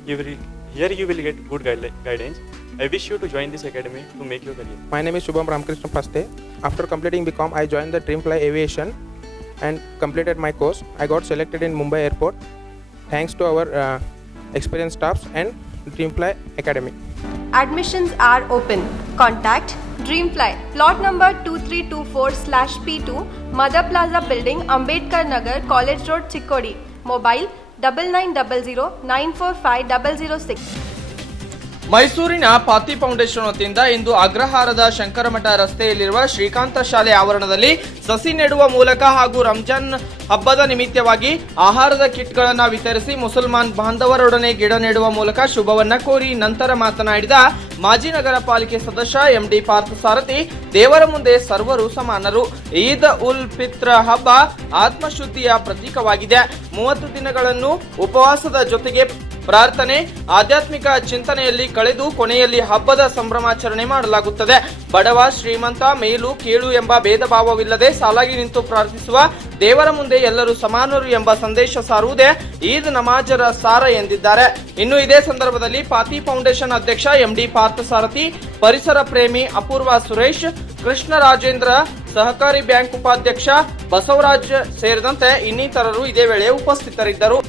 here you will get good guidance. I wish you to join this academy to make your career. My name is Shubham Ramkrishna Paste. After completing BCom, I joined the Dreamfly Aviation and completed my course. I got selected in Mumbai Airport thanks to our experienced staffs and Dreamfly Academy. Admissions are open. Contact Dreamfly, plot number 2 2324/P2, Mother Plaza Building, Ambedkar Nagar, College Road, Chikkodi. Mobile 9900945006. ಮೈಸೂರಿನ ಪಾತಿ foundation ವತಿಯಿಂದ ಇಂದು ಅಗ್ರಹಾರದ ಶಂಕರಮಠ ರಸ್ತೆಯಲ್ಲಿರುವ ಶ್ರೀಕಾಂತ ಶಾಲೆ ಆವರಣದಲ್ಲಿ ಸಸಿ ನೆಡುವ ಮೂಲಕ ಹಾಗೂ ರಂಜಾನ್ ಹಬ್ಬದ ನಿಮಿತ್ತವಾಗಿ ಆಹಾರದ ಕಿಟ್ಗಳನ್ನು ವಿತರಿಸಿ ಮುಸಲ್ಮಾನ್ ಬಾಂಧವರೊಡನೆ ಗಿಡ ನೆಡುವ ಮೂಲಕ ಶುಭವನ್ನ ಕೋರಿ ನಂತರ ಮಾತನಾಡಿದ ಮಾಜಿ ನಗರ ಪಾಲಿಕೆ ಸದಸ್ಯ ಎಂಡಿ ಪಾರ್ಥಸಾರಥಿ, ದೇವರ ಮುಂದೆ ಸರ್ವರು ಸಮಾನರು. ಈದ್ ಉಲ್ ಫಿತ್ರ ಹಬ್ಬ ಆತ್ಮಶುದ್ಧಿಯ ಪ್ರತೀಕವಾಗಿದೆ. 30 ದಿನಗಳನ್ನು ಉಪವಾಸದ ಜೊತೆಗೆ ಪ್ರಾರ್ಥನೆ, ಆಧ್ಯಾತ್ಮಿಕ ಚಿಂತನೆಯಲ್ಲಿ ಕಳೆದು ಕೊನೆಯಲ್ಲಿ ಹಬ್ಬದ ಸಂಭ್ರಮಾಚರಣೆ ಮಾಡಲಾಗುತ್ತದೆ. ಬಡವ, ಶ್ರೀಮಂತ, ಮೇಲು ಕೀಳು ಎಂಬ ಭೇದ ಭಾವವಿಲ್ಲದೆ ಸಾಲಾಗಿ ನಿಂತು ಪ್ರಾರ್ಥಿಸುವ ದೇವರ ಮುಂದೆ ಎಲ್ಲರೂ ಸಮಾನರು ಎಂಬ ಸಂದೇಶ ಸಾರುವುದೇ ಈದ್ ನಮಾಜರ ಸಾರ ಎಂದಿದ್ದಾರೆ. ಇನ್ನು ಇದೇ ಸಂದರ್ಭದಲ್ಲಿ ಪಾತಿ ಫೌಂಡೇಶನ್ ಅಧ್ಯಕ್ಷ ಎಂಡಿ ಪಾರ್ಥಸಾರಥಿ, ಪರಿಸರ ಪ್ರೇಮಿ ಅಪೂರ್ವ ಸುರೇಶ್, ಕೃಷ್ಣ ರಾಜೇಂದ್ರ, ಸಹಕಾರಿ ಬ್ಯಾಂಕ್ ಉಪಾಧ್ಯಕ್ಷ ಬಸವರಾಜ್ ಸೇರಿದಂತೆ ಇನ್ನಿತರರು ಇದೇ ವೇಳೆ ಉಪಸ್ಥಿತರಿದ್ದರು.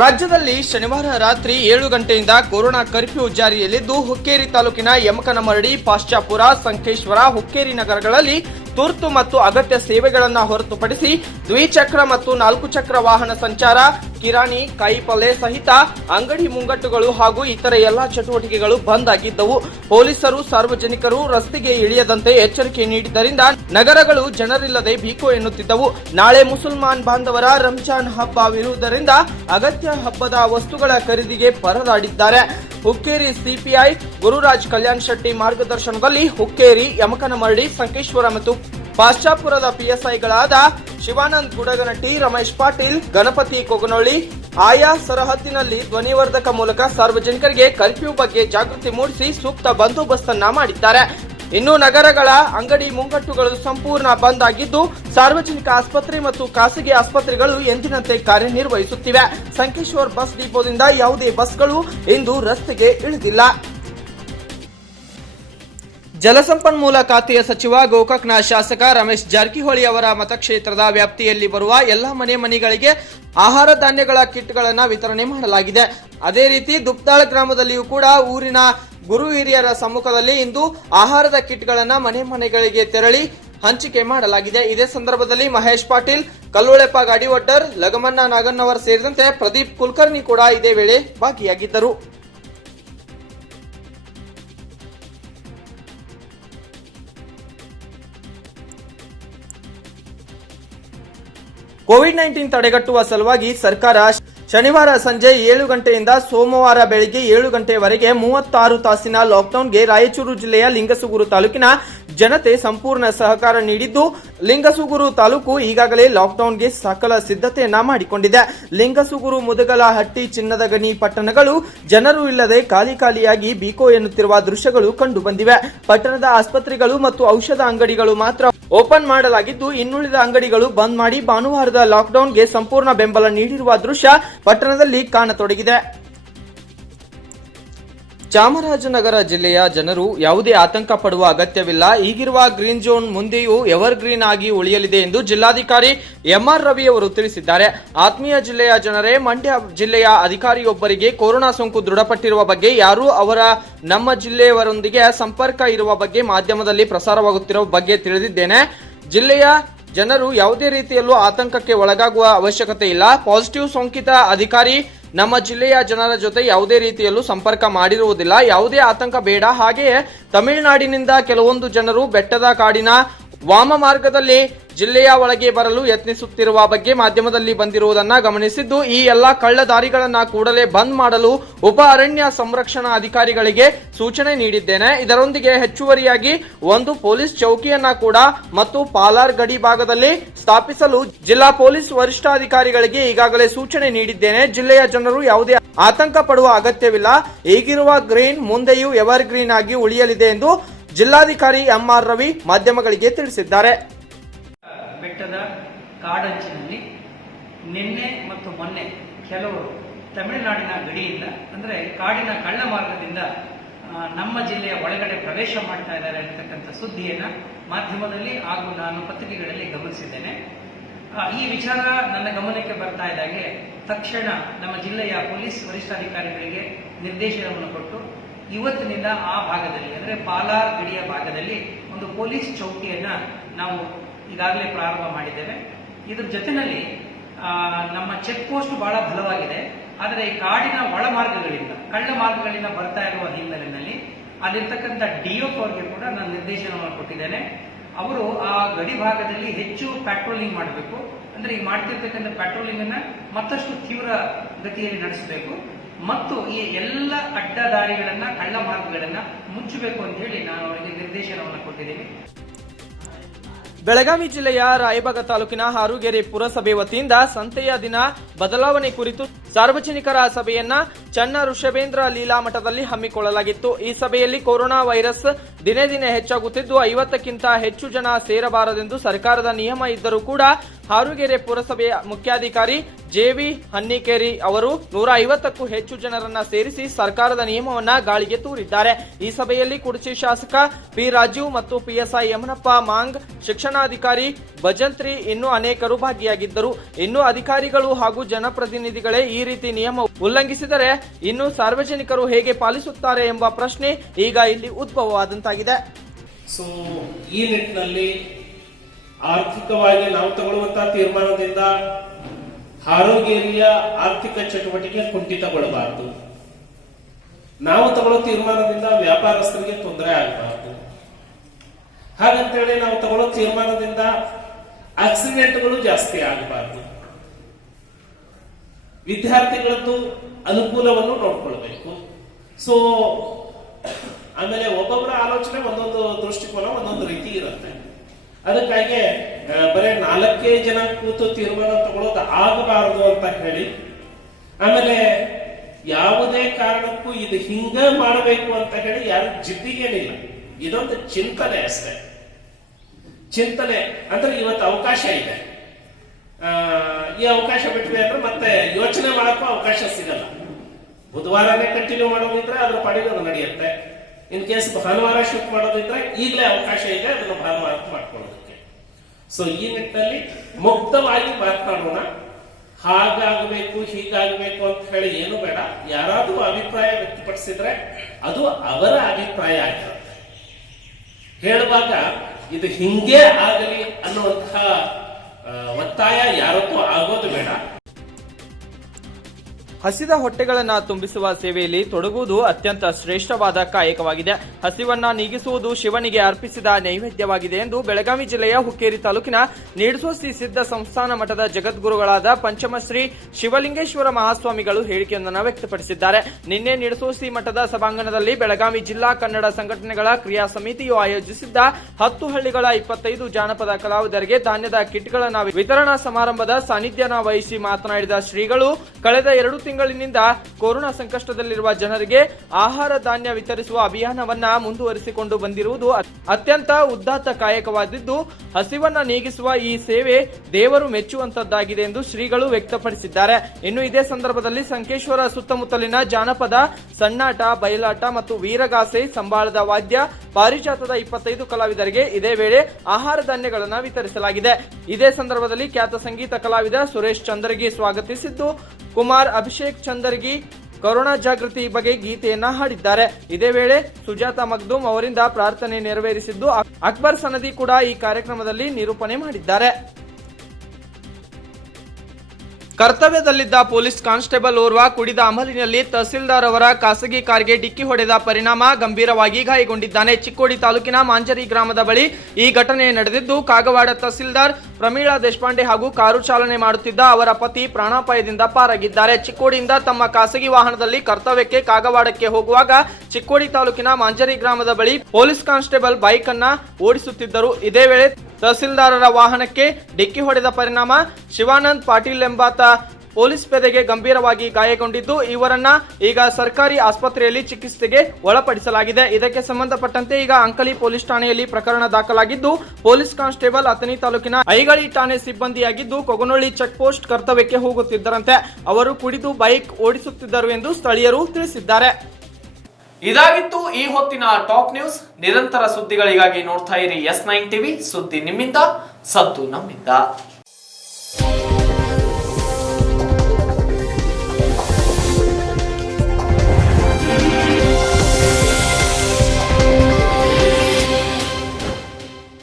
ರಾಜ್ಯದಲ್ಲಿ ಶನಿವಾರ ರಾತ್ರಿ 7 ಗಂಟೆಯಿಂದ ಕೊರೋನಾ ಕರ್ಫ್ಯೂ ಜಾರಿಯಲ್ಲಿದ್ದು, ಹುಕ್ಕೇರಿ ತಾಲೂಕಿನ ಯಮಕನಮರಡಿ, ಪಾಶ್ಚಾಪುರ, ಸಂಕೇಶ್ವರ, ಹುಕ್ಕೇರಿ ನಗರಗಳಲ್ಲಿ ತುರ್ತು ಮತ್ತು ಅಗತ್ಯ ಸೇವೆಗಳನ್ನು ಹೊರತುಪಡಿಸಿ ದ್ವಿಚಕ್ರ ಮತ್ತು 4 ಚಕ್ರ ವಾಹನ ಸಂಚಾರ, ಕಿರಾಣಿ, ಕಾಯಿಪಲ್ಲೆ ಸಹಿತ ಅಂಗಡಿ ಮುಂಗಟ್ಟುಗಳು ಹಾಗೂ ಇತರ ಎಲ್ಲಾ ಚಟುವಟಿಕೆಗಳು ಬಂದ್ ಆಗಿದ್ದವು. ಪೊಲೀಸರು ಸಾರ್ವಜನಿಕರು ರಸ್ತೆಗೆ ಇಳಿಯದಂತೆ ಎಚ್ಚರಿಕೆ ನೀಡಿದ್ದರಿಂದ ನಗರಗಳು ಜನರಿಲ್ಲದೆ ಬೀಕೋ ಎನ್ನುತ್ತಿದ್ದವು. ನಾಳೆ ಮುಸಲ್ಮಾನ್ ಬಾಂಧವರ ರಂಜಾನ್ ಹಬ್ಬವಿರುವುದರಿಂದ ಅಗತ್ಯ ಹಬ್ಬದ ವಸ್ತುಗಳ ಖರೀದಿಗೆ ಪರದಾಡಿದ್ದಾರೆ. ಹುಕ್ಕೇರಿ ಸಿಪಿಐ ಗುರುರಾಜ್ ಕಲ್ಯಾಣ್ ಶೆಟ್ಟಿ ಮಾರ್ಗದರ್ಶನದಲ್ಲಿ ಹುಕ್ಕೇರಿ, ಯಮಕನಮರಡಿ, ಸಂಕೇಶ್ವರ ಮತ್ತು ಪಾಶ್ಚಾಪುರದ ಪಿಎಸ್ಐಗಳಾದ ಶಿವಾನಂದ್ ಗುಡಗನಟ್ಟಿ, ರಮೇಶ್ ಪಾಟೀಲ್, ಗಣಪತಿ ಕೊಗನೊಳ್ಳಿ ಆಯಾ ಸರಹದ್ದಿನಲ್ಲಿ ಧ್ವನಿವರ್ಧಕ ಮೂಲಕ ಸಾರ್ವಜನಿಕರಿಗೆ ಕರ್ಫ್ಯೂ ಬಗ್ಗೆ ಜಾಗೃತಿ ಮೂಡಿಸಿ ಸೂಕ್ತ ಬಂದೋಬಸ್ತನ್ನ ಮಾಡಿದ್ದಾರೆ. ಇನ್ನು ನಗರಗಳ ಅಂಗಡಿ ಮುಂಗಟ್ಟುಗಳು ಸಂಪೂರ್ಣ ಬಂದ್ ಆಗಿದ್ದು, ಸಾರ್ವಜನಿಕ ಆಸ್ಪತ್ರೆ ಮತ್ತು ಖಾಸಗಿ ಆಸ್ಪತ್ರೆಗಳು ಎಂದಿನಂತೆ ಕಾರ್ಯನಿರ್ವಹಿಸುತ್ತಿವೆ. ಸಂಕೇಶ್ವರ್ ಬಸ್ ಡಿಪೋದಿಂದ ಯಾವುದೇ ಬಸ್ಗಳು ಇಂದು ರಸ್ತೆಗೆ ಇಳಿದಿಲ್ಲ. ಜಲಸಂಪನ್ಮೂಲ ಖಾತೆಯ ಸಚಿವ ಗೋಕಾಕ್ನ ಶಾಸಕ ರಮೇಶ್ ಜಾರಕಿಹೊಳಿ ಅವರ ಮತಕ್ಷೇತ್ರದ ವ್ಯಾಪ್ತಿಯಲ್ಲಿ ಬರುವ ಎಲ್ಲಾ ಮನೆಗಳಿಗೆ ಆಹಾರ ಧಾನ್ಯಗಳ ಕಿಟ್ಗಳನ್ನು ವಿತರಣೆ ಮಾಡಲಾಗಿದೆ. ಅದೇ ರೀತಿ ದುಪ್ತಾಳ ಗ್ರಾಮದಲ್ಲಿಯೂ ಕೂಡ ಊರಿನ ಗುರು ಹಿರಿಯರ ಸಮ್ಮುಖದಲ್ಲಿ ಇಂದು ಆಹಾರದ ಕಿಟ್ಗಳನ್ನು ಮನೆಗಳಿಗೆ ತೆರಳಿ ಹಂಚಿಕೆ ಮಾಡಲಾಗಿದೆ. ಇದೇ ಸಂದರ್ಭದಲ್ಲಿ ಮಹೇಶ್ ಪಾಟೀಲ್, ಕಲ್ಲೋಳೆಪ್ಪ ಗಾಡಿವಡ್ಡರ್, ಲಗಮನ್ನ ನಾಗನ್ನವರ್ ಸೇರಿದಂತೆ ಪ್ರದೀಪ್ ಕುಲಕರ್ಣಿ ಕೂಡ ಇದೇ ವೇಳೆ ಭಾಗಿಯಾಗಿದ್ದರು. ಕೋವಿಡ್-19 ತಡೆಗಟ್ಟುವ ಸಲುವಾಗಿ ಸರ್ಕಾರ ಶನಿವಾರ ಸಂಜೆ 7 ಗಂಟೆಯಿಂದ ಸೋಮವಾರ ಬೆಳಗ್ಗೆ 7 ಗಂಟೆಯವರೆಗೆ 36 ತಾಸಿನ ಲಾಕ್ಡೌನ್ಗೆ ರಾಯಚೂರು ಜಿಲ್ಲೆಯ ಲಿಂಗಸುಗೂರು ತಾಲೂಕಿನ ಜನತೆ ಸಂಪೂರ್ಣ ಸಹಕಾರ ನೀಡಿದ್ದು, ಲಿಂಗಸುಗೂರು ತಾಲೂಕು ಈಗಾಗಲೇ ಲಾಕ್ಡೌನ್ಗೆ ಸಕಲ ಸಿದ್ಧತೆಯನ್ನ ಮಾಡಿಕೊಂಡಿದೆ. ಲಿಂಗಸುಗೂರು, ಮುದಗಲಹಟ್ಟಿ, ಚಿನ್ನದಗಣಿ ಪಟ್ಟಣಗಳು ಜನರು ಇಲ್ಲದೆ ಖಾಲಿಯಾಗಿ ಬೀಕೋ ಎನ್ನುತ್ತಿರುವ ದೃಶ್ಯಗಳು ಕಂಡು ಬಂದಿವೆ. ಪಟ್ಟಣದ ಆಸ್ಪತ್ರೆಗಳು ಮತ್ತು ಔಷಧ ಅಂಗಡಿಗಳು ಮಾತ್ರ ಓಪನ್ ಮಾಡಲಾಗಿದ್ದು, ಇನ್ನುಳಿದ ಅಂಗಡಿಗಳು ಬಂದ್ ಮಾಡಿ ಭಾನುವಾರದ ಲಾಕ್ಡೌನ್ಗೆ ಸಂಪೂರ್ಣ ಬೆಂಬಲ ನೀಡಿರುವ ದೃಶ್ಯ ಪಟ್ಟಣದಲ್ಲಿ ಕಾಣತೊಡಗಿದೆ. ಚಾಮರಾಜನಗರ ಜಿಲ್ಲೆಯ ಜನರು ಯಾವುದೇ ಆತಂಕ ಪಡುವ ಅಗತ್ಯವಿಲ್ಲ. ಈಗಿರುವ ಗ್ರೀನ್ ಝೋನ್ ಮುಂದೆಯೂ ಎವರ್ ಗ್ರೀನ್ ಆಗಿ ಉಳಿಯಲಿದೆ ಎಂದು ಜಿಲ್ಲಾಧಿಕಾರಿ ಎಂಆರ್ ರವಿ ಅವರು ತಿಳಿಸಿದ್ದಾರೆ. ಆತ್ಮೀಯ ಜಿಲ್ಲೆಯ ಜನರೇ, ಮಂಡ್ಯ ಜಿಲ್ಲೆಯ ಅಧಿಕಾರಿಯೊಬ್ಬರಿಗೆ ಕೊರೋನಾ ಸೋಂಕು ದೃಢಪಟ್ಟಿರುವ ಬಗ್ಗೆ ಯಾರು ನಮ್ಮ ಜಿಲ್ಲೆಯವರೊಂದಿಗೆ ಸಂಪರ್ಕ ಇರುವ ಬಗ್ಗೆ ಮಾಧ್ಯಮದಲ್ಲಿ ಪ್ರಸಾರವಾಗುತ್ತಿರುವ ಬಗ್ಗೆ ತಿಳಿದಿದ್ದೇನೆ. ಜಿಲ್ಲೆಯ ಜನರು ಯಾವುದೇ ರೀತಿಯಲ್ಲೂ ಆತಂಕಕ್ಕೆ ಒಳಗಾಗುವ ಅವಶ್ಯಕತೆ ಇಲ್ಲ. ಪಾಸಿಟಿವ್ ಸೋಂಕಿತ ಅಧಿಕಾರಿ ನಮ್ಮ ಜಿಲ್ಲೆಯ ಜನರ ಜೊತೆ ಯಾವುದೇ ರೀತಿಯಲ್ಲೂ ಸಂಪರ್ಕ ಮಾಡಿರುವುದಿಲ್ಲ. ಯಾವುದೇ ಆತಂಕ ಬೇಡ. ಹಾಗೆಯೇ ತಮಿಳುನಾಡಿನಿಂದ ಕೆಲವೊಂದು ಜನರು ಬೆಟ್ಟದ ಕಾಡಿನ ವಾಮ ಮಾರ್ಗದಲ್ಲಿ ಜಿಲ್ಲೆಯ ಒಳಗೆ ಬರಲು ಯತ್ನಿಸುತ್ತಿರುವ ಬಗ್ಗೆ ಮಾಧ್ಯಮದಲ್ಲಿ ಬಂದಿರುವುದನ್ನು ಗಮನಿಸಿದ್ದು, ಈ ಎಲ್ಲಾ ಕಳ್ಳದಾರಿಗಳನ್ನ ಕೂಡಲೇ ಬಂದ್ ಮಾಡಲು ಉಪ ಅರಣ್ಯ ಸಂರಕ್ಷಣಾ ಅಧಿಕಾರಿಗಳಿಗೆ ಸೂಚನೆ ನೀಡಿದ್ದೇನೆ. ಇದರೊಂದಿಗೆ ಹೆಚ್ಚುವರಿಯಾಗಿ ಒಂದು ಪೊಲೀಸ್ ಚೌಕಿಯನ್ನ ಕೂಡ ಮತ್ತು ಪಾಲಾರ್ ಗಡಿ ಭಾಗದಲ್ಲಿ ಸ್ಥಾಪಿಸಲು ಜಿಲ್ಲಾ ಪೊಲೀಸ್ ವರಿಷ್ಠಾಧಿಕಾರಿಗಳಿಗೆ ಈಗಾಗಲೇ ಸೂಚನೆ ನೀಡಿದ್ದೇನೆ. ಜಿಲ್ಲೆಯ ಜನರು ಯಾವುದೇ ಆತಂಕ ಪಡುವ ಅಗತ್ಯವಿಲ್ಲ. ಈಗಿರುವ ಗ್ರೀನ್ ಮುಂದೆಯೂ ಎವರ್ ಗ್ರೀನ್ ಆಗಿ ಉಳಿಯಲಿದೆ ಎಂದು ಜಿಲ್ಲಾಧಿಕಾರಿ ಎಂಆರ್ ರವಿ ಮಾಧ್ಯಮಗಳಿಗೆ ತಿಳಿಸಿದ್ದಾರೆ. ಬೆಟ್ಟದ ಕಾಡಂಚಿನಲ್ಲಿ ನಿನ್ನೆ ಮತ್ತು ಮೊನ್ನೆ ಕೆಲವರು ತಮಿಳುನಾಡಿನ ಗಡಿಯಿಂದ ಅಂದರೆ ಕಾಡಿನ ಕಳ್ಳ ಮಾರ್ಗದಿಂದ ನಮ್ಮ ಜಿಲ್ಲೆಯ ಒಳಗಡೆ ಪ್ರವೇಶ ಮಾಡ್ತಾ ಇದ್ದಾರೆ ಅಂತಕ್ಕಂಥ ಸುದ್ದಿಯನ್ನು ಮಾಧ್ಯಮದಲ್ಲಿ ಹಾಗೂ ನಾನು ಪತ್ರಿಕೆಗಳಲ್ಲಿ ಗಮನಿಸಿದ್ದೇನೆ. ಈ ವಿಚಾರ ನನ್ನ ಗಮನಕ್ಕೆ ಬರ್ತಾ ಇದ್ದಾಗೆ ತಕ್ಷಣ ನಮ್ಮ ಜಿಲ್ಲೆಯ ಪೊಲೀಸ್ ವರಿಷ್ಠಾಧಿಕಾರಿಗಳಿಗೆ ನಿರ್ದೇಶನವನ್ನು ಕೊಟ್ಟು ಇವತ್ತಿನಿಂದ ಆ ಭಾಗದಲ್ಲಿ ಅಂದರೆ ಪಾಲಾರ್ ಗಡಿಯ ಭಾಗದಲ್ಲಿ ಒಂದು ಪೊಲೀಸ್ ಚೌಕಿಯನ್ನು ನಾವು ಈಗಾಗಲೇ ಪ್ರಾರಂಭ ಮಾಡಿದ್ದೇವೆ. ಇದ್ರ ಜೊತೆಯಲ್ಲಿ ನಮ್ಮ ಚೆಕ್ ಪೋಸ್ಟ್ ಬಹಳ ಬಲವಾಗಿದೆ. ಆದರೆ ಈ ಕಾಡಿನ ಒಳ ಮಾರ್ಗಗಳಿಂದ, ಕಳ್ಳ ಮಾರ್ಗಗಳಿಂದ ಬರ್ತಾ ಇರುವ ಹಿನ್ನೆಲೆಯಲ್ಲಿ ಅಲ್ಲಿರ್ತಕ್ಕಂಥ DOF ಅವರಿಗೆ ಕೂಡ ನಾನು ನಿರ್ದೇಶನವನ್ನು ಕೊಟ್ಟಿದ್ದೇನೆ. ಅವರು ಆ ಗಡಿ ಭಾಗದಲ್ಲಿ ಹೆಚ್ಚು ಪ್ಯಾಟ್ರೋಲಿಂಗ್ ಮಾಡಬೇಕು. ಅಂದ್ರೆ ಈಗ ಮಾಡ್ತಿರ್ತಕ್ಕಂಥ ಪ್ಯಾಟ್ರೋಲಿಂಗ್ ಅನ್ನ ಮತ್ತಷ್ಟು ತೀವ್ರ ಗತಿಯಲ್ಲಿ ನಡೆಸಬೇಕು ಮತ್ತು ಈ ಎಲ್ಲ ಅಡ್ಡದಾರಿಗಳನ್ನ, ಕಳ್ಳ ಮಾರ್ಗಗಳನ್ನ ಮುಚ್ಚಬೇಕು ಅಂತ ಹೇಳಿ ನಾನು ಅವರಿಗೆ ನಿರ್ದೇಶನವನ್ನು ಕೊಟ್ಟಿದ್ದೇನೆ. ಬೆಳಗಾವಿ ಜಿಲ್ಲೆಯ ರಾಯಬಾಗ ತಾಲೂಕಿನ ಹಾರುಗೆರೆ ಪುರಸಭೆ ವತಿಯಿಂದ ಸಂತೆಯ ದಿನ ಬದಲಾವಣೆ ಕುರಿತು ಸಾರ್ವಜನಿಕರ ಸಭೆಯನ್ನ ಚನ್ನ ಋಷಭೇಂದ್ರ ಲೀಲಾ ಮಠದಲ್ಲಿ ಹಮ್ಮಿಕೊಳ್ಳಲಾಗಿತ್ತು. ಈ ಸಭೆಯಲ್ಲಿ ಕೊರೋನಾ ವೈರಸ್ ದಿನೇ ದಿನೇ ಹೆಚ್ಚಾಗುತ್ತಿದ್ದು 50ಕ್ಕಿಂತ ಹೆಚ್ಚು ಜನ ಸೇರಬಾರದೆಂದು ಸರ್ಕಾರದ ನಿಯಮ ಇದ್ದರೂ ಕೂಡ ಹಾರುಗೆರೆ ಪುರಸಭೆಯ ಮುಖ್ಯಾಧಿಕಾರಿ JV ಹನ್ನಿಕೇರಿ ಅವರು 150ಕ್ಕೂ ಹೆಚ್ಚು ಜನರನ್ನ ಸೇರಿಸಿ ಸರ್ಕಾರದ ನಿಯಮವನ್ನ ಗಾಳಿಗೆ ತೂರಿದ್ದಾರೆ. ಈ ಸಭೆಯಲ್ಲಿ ಕುಡಚಿ ಶಾಸಕ P. ರಾಜು ಮತ್ತು PSI ಯಮನಪ್ಪ ಮಾಂಗ್, ಶಿಕ್ಷಣಾಧಿಕಾರಿ ಭಜಂತ್ರಿ ಇನ್ನೂ ಅನೇಕರು ಭಾಗಿಯಾಗಿದ್ದರು. ಇನ್ನು ಅಧಿಕಾರಿಗಳು ಹಾಗೂ ಜನಪ್ರತಿನಿಧಿಗಳೇ ಈ ರೀತಿ ನಿಯಮ ಉಲ್ಲಂಘಿಸಿದರೆ ಇನ್ನು ಸಾರ್ವಜನಿಕರು ಹೇಗೆ ಪಾಲಿಸುತ್ತಾರೆ ಎಂಬ ಪ್ರಶ್ನೆ ಈಗ ಇಲ್ಲಿ ಉದ್ಭವವಾದಂತಾಗಿದೆ. ಸೊ ಈ ನಿಟ್ಟಿನಲ್ಲಿ ಆರ್ಥಿಕವಾಗಿ ನಾವು ತಗೊಳ್ಳುವಂತಹ ತೀರ್ಮಾನದಿಂದ ಹಾರೋಗೇರಿಯ ಆರ್ಥಿಕ ಚಟುವಟಿಕೆ ಕುಂಠಿತಗೊಳ್ಳಬಾರದು. ನಾವು ತಗೊಳ್ಳೋ ತೀರ್ಮಾನದಿಂದ ವ್ಯಾಪಾರಸ್ಥರಿಗೆ ತೊಂದರೆ ಆಗಬಾರದು. ಹಾಗಂತೇಳಿ ನಾವು ತಗೊಳ್ಳೋ ತೀರ್ಮಾನದಿಂದ ಆಕ್ಸಿಡೆಂಟ್ಗಳು ಜಾಸ್ತಿ ಆಗಬಾರದು. ವಿದ್ಯಾರ್ಥಿಗಳದ್ದು ಅನುಕೂಲವನ್ನು ನೋಡ್ಕೊಳ್ಬೇಕು. ಸೊ ಆಮೇಲೆ ಒಬ್ಬೊಬ್ಬರ ಆಲೋಚನೆ ಒಂದೊಂದು ದೃಷ್ಟಿಕೋನ ಒಂದೊಂದು ರೀತಿ ಇರುತ್ತೆ. ಅದಕ್ಕಾಗಿ ಬರೀ 4 ಜನ ಕೂತು ತೀರ್ಮಾನ ತಗೊಳ್ಳೋದು ಆಗಬಾರದು ಅಂತ ಹೇಳಿ, ಆಮೇಲೆ ಯಾವುದೇ ಕಾರಣಕ್ಕೂ ಇದು ಹಿಂಗ ಮಾಡಬೇಕು ಅಂತ ಹೇಳಿ ಯಾರು ಜಿದ್ದಿಗೇನಿಲ್ಲ. ಇದೊಂದು ಚಿಂತನೆ ಅಷ್ಟೇ. ಚಿಂತನೆ ಅಂದ್ರೆ ಇವತ್ತು ಅವಕಾಶ ಇದೆ, ಈ ಅವಕಾಶ ಬಿಟ್ವಿ ಅಂದ್ರೆ ಮತ್ತೆ ಯೋಚನೆ ಮಾಡಕ್ಕೂ ಅವಕಾಶ ಸಿಗಲ್ಲ. ಬುಧವಾರನೇ ಕಂಟಿನ್ಯೂ ಮಾಡೋದಿದ್ರೆ ಅದ್ರ ಪಾಡಿಗೆ ಅದು ನಡೆಯುತ್ತೆ. ಇನ್ ಕೇಸ್ ಭಾನುವಾರ ಶಿಫ್ಟ್ ಮಾಡೋದಿದ್ರೆ ಈಗಲೇ ಅವಕಾಶ ಇದೆ ಅದನ್ನು ಭಾನುವಾರ ಮಾಡ್ಕೊಳ್ಳೋದಕ್ಕೆ. ಸೊ ಈ ನಿಟ್ಟಿನಲ್ಲಿ ಮುಕ್ತವಾಗಿ ಮಾತನಾಡೋಣ. ಹಾಗಾಗಬೇಕು ಹೀಗಾಗಬೇಕು ಅಂತ ಹೇಳಿ ಏನು ಬೇಡ. ಯಾರಾದ್ರೂ ಅಭಿಪ್ರಾಯ ವ್ಯಕ್ತಪಡಿಸಿದ್ರೆ ಅದು ಅವರ ಅಭಿಪ್ರಾಯ ಆಗಿರುತ್ತೆ. ಹೇಳುವಾಗ ಇದು ಹಿಂಗೇ ಆಗಲಿ ಅನ್ನುವಂತಹ ಒತ್ತಾಯ ಯಾರತ್ತೂ ಆಗೋದು ಬೇಡ. ಹಸಿದ ಹೊಟ್ಟೆಗಳನ್ನ ತುಂಬಿಸುವ ಸೇವೆಯಲ್ಲಿ ತೊಡಗುವುದು ಅತ್ಯಂತ ಶ್ರೇಷ್ಠವಾದ ಕಾಯಕವಾಗಿದೆ. ಹಸಿವನ್ನ ನೀಗಿಸುವುದು ಶಿವನಿಗೆ ಅರ್ಪಿಸಿದ ನೈವೇದ್ಯವಾಗಿದೆ ಎಂದು ಬೆಳಗಾವಿ ಜಿಲ್ಲೆಯ ಹುಕ್ಕೇರಿ ತಾಲೂಕಿನ ನಿಡಸೋಸಿ ಸಿದ್ಧ ಸಂಸ್ಥಾನ ಮಠದ ಜಗದ್ಗುರುಗಳಾದ ಪಂಚಮಶ್ರೀ ಶಿವಲಿಂಗೇಶ್ವರ ಮಹಾಸ್ವಾಮಿಗಳು ಹೇಳಿಕೆಯೊಂದನ್ನು ವ್ಯಕ್ತಪಡಿಸಿದ್ದಾರೆ. ನಿನ್ನೆ ನಿಡಸೋಸಿ ಮಠದ ಸಭಾಂಗಣದಲ್ಲಿ ಬೆಳಗಾವಿ ಜಿಲ್ಲಾ ಕನ್ನಡ ಸಂಘಟನೆಗಳ ಕ್ರಿಯಾ ಸಮಿತಿಯು ಆಯೋಜಿಸಿದ್ದ 10 ಹಳ್ಳಿಗಳ 25 ಜಾನಪದ ಕಲಾವಿದರಿಗೆ ಧಾನ್ಯದ ಕಿಟ್ಗಳನ್ನು ವಿತರಣಾ ಸಮಾರಂಭದ ಸಾನ್ನಿಧ್ಯ ವಹಿಸಿ ಮಾತನಾಡಿದ ಶ್ರೀಗಳು, ಕಳೆದ 2 ತಿಂಗಳಿನಿಂದ ಕೊರೋನಾ ಸಂಕಷ್ಟದಲ್ಲಿರುವ ಜನರಿಗೆ ಆಹಾರ ಧಾನ್ಯ ವಿತರಿಸುವ ಅಭಿಯಾನವನ್ನ ಮುಂದುವರಿಸಿಕೊಂಡು ಬಂದಿರುವುದು ಅತ್ಯಂತ ಉದಾತ್ತ ಕಾಯಕವಾಗಿದ್ದು, ಹಸಿವನ್ನ ನೀಗಿಸುವ ಈ ಸೇವೆ ದೇವರು ಮೆಚ್ಚುವಂತದ್ದಾಗಿದೆ ಎಂದು ಶ್ರೀಗಳು ವ್ಯಕ್ತಪಡಿಸಿದ್ದಾರೆ. ಇನ್ನು ಇದೇ ಸಂದರ್ಭದಲ್ಲಿ ಸಂಕೇಶ್ವರ ಸುತ್ತಮುತ್ತಲಿನ ಜಾನಪದ, ಸಣ್ಣಾಟ, ಬಯಲಾಟ ಮತ್ತು ವೀರಗಾಸೆ, ಸಂಬಾಳದ ವಾದ್ಯ, ಪಾರಿಜಾತದ 25 ಕಲಾವಿದರಿಗೆ ಇದೇ ವೇಳೆ ಆಹಾರ ಧಾನ್ಯಗಳನ್ನು ವಿತರಿಸಲಾಗಿದೆ. ಇದೇ ಸಂದರ್ಭದಲ್ಲಿ ಖ್ಯಾತ ಸಂಗೀತ ಕಲಾವಿದ ಸುರೇಶ್ ಚಂದರ್ಗಿ ಸ್ವಾಗತಿಸಿದ್ದು, ಕುಮಾರ್ ಅಭಿಷೇಕ್ ಚಂದರ್ಗಿ ಕೊರೋನಾ ಜಾಗೃತಿ ಬಗ್ಗೆ ಗೀತೆಯನ್ನ ಹಾಡಿದ್ದಾರೆ. ಇದೇ ವೇಳೆ ಸುಜಾತಾ ಮಗ್ದೂಮ್ ಅವರಿಂದ ಪ್ರಾರ್ಥನೆ ನೆರವೇರಿಸಿದ್ದು, ಅಕ್ಬರ್ ಸನದಿ ಕೂಡ ಈ ಕಾರ್ಯಕ್ರಮದಲ್ಲಿ ನಿರೂಪಣೆ ಮಾಡಿದ್ದಾರೆ. ಕರ್ತವ್ಯದಲ್ಲಿದ್ದ ಪೊಲೀಸ್ ಕಾನ್ಸ್ಟೇಬಲ್ ಓರ್ವ ಕುಡಿದ ಅಮಲಿನಲ್ಲಿ ತಹಸೀಲ್ದಾರ್ ಅವರ ಖಾಸಗಿ ಕಾರ್ಗೆ ಡಿಕ್ಕಿ ಹೊಡೆದ ಪರಿಣಾಮ ಗಂಭೀರವಾಗಿ ಗಾಯಗೊಂಡಿದ್ದಾನೆ. ಚಿಕ್ಕೋಡಿ ತಾಲೂಕಿನ ಮಾಂಜರಿ ಗ್ರಾಮದ ಬಳಿ ಈ ಘಟನೆ ನಡೆದಿದ್ದು, ಕಾಗವಾಡ ತಹಸೀಲ್ದಾರ್ ಪ್ರಮೀಳಾ ದೇಶಪಾಂಡೆ ಹಾಗೂ ಕಾರು ಚಾಲನೆ ಮಾಡುತ್ತಿದ್ದ ಅವರ ಪತಿ ಪ್ರಾಣಾಪಾಯದಿಂದ ಪಾರಾಗಿದ್ದಾರೆ. ಚಿಕ್ಕೋಡಿಯಿಂದ ತಮ್ಮ ಖಾಸಗಿ ವಾಹನದಲ್ಲಿ ಕರ್ತವ್ಯಕ್ಕೆ ಕಾಗವಾಡಕ್ಕೆ ಹೋಗುವಾಗ ಚಿಕ್ಕೋಡಿ ತಾಲೂಕಿನ ಮಾಂಜರಿ ಗ್ರಾಮದ ಬಳಿ ಪೊಲೀಸ್ ಕಾನ್ಸ್ಟೇಬಲ್ ಬೈಕ್ ಅನ್ನ ಓಡಿಸುತ್ತಿದ್ದರು. ಇದೇ ವೇಳೆ ತಹಸೀಲ್ದಾರರ ವಾಹನಕ್ಕೆ ಡಿಕ್ಕಿ ಹೊಡೆದ ಪರಿಣಾಮ ಶಿವಾನಂದ್ ಪಾಟೀಲ್ ಎಂಬಾತ ಪೊಲೀಸ್ ಪೇದೆಗೆ ಗಂಭೀರವಾಗಿ ಗಾಯಗೊಂಡಿದ್ದು, ಇವರನ್ನ ಈಗ ಸರ್ಕಾರಿ ಆಸ್ಪತ್ರೆಯಲ್ಲಿ ಚಿಕಿತ್ಸೆಗೆ ಒಳಪಡಿಸಲಾಗಿದೆ. ಇದಕ್ಕೆ ಸಂಬಂಧಪಟ್ಟಂತೆ ಈಗ ಅಂಕಲಿ ಪೊಲೀಸ್ ಠಾಣೆಯಲ್ಲಿ ಪ್ರಕರಣ ದಾಖಲಾಗಿದ್ದು, ಪೊಲೀಸ್ ಕಾನ್ಸ್ಟೇಬಲ್ ಅಥಣಿ ತಾಲೂಕಿನ ಐಗಳಿ ಠಾಣೆ ಸಿಬ್ಬಂದಿಯಾಗಿದ್ದು, ಕೊಗನೊಳ್ಳಿ ಚೆಕ್ ಪೋಸ್ಟ್ ಕರ್ತವ್ಯಕ್ಕೆ ಹೋಗುತ್ತಿದ್ದರಂತೆ. ಅವರು ಕುಡಿದು ಬೈಕ್ ಓಡಿಸುತ್ತಿದ್ದರು ಎಂದು ಸ್ಥಳೀಯರು ತಿಳಿಸಿದ್ದಾರೆ. ಇದಾಗಿತ್ತು ಈ ಹೊತ್ತಿನ ಟಾಪ್ ನ್ಯೂಸ್. ನಿರಂತರ ಸುದ್ದಿಗಳಿಗಾಗಿ ನೋಡ್ತಾ ಇರಿ S9 TV. ಸುದ್ದಿ ನಿಮ್ಮಿಂದ, ಸದ್ದು ನಮ್ಮಿಂದ.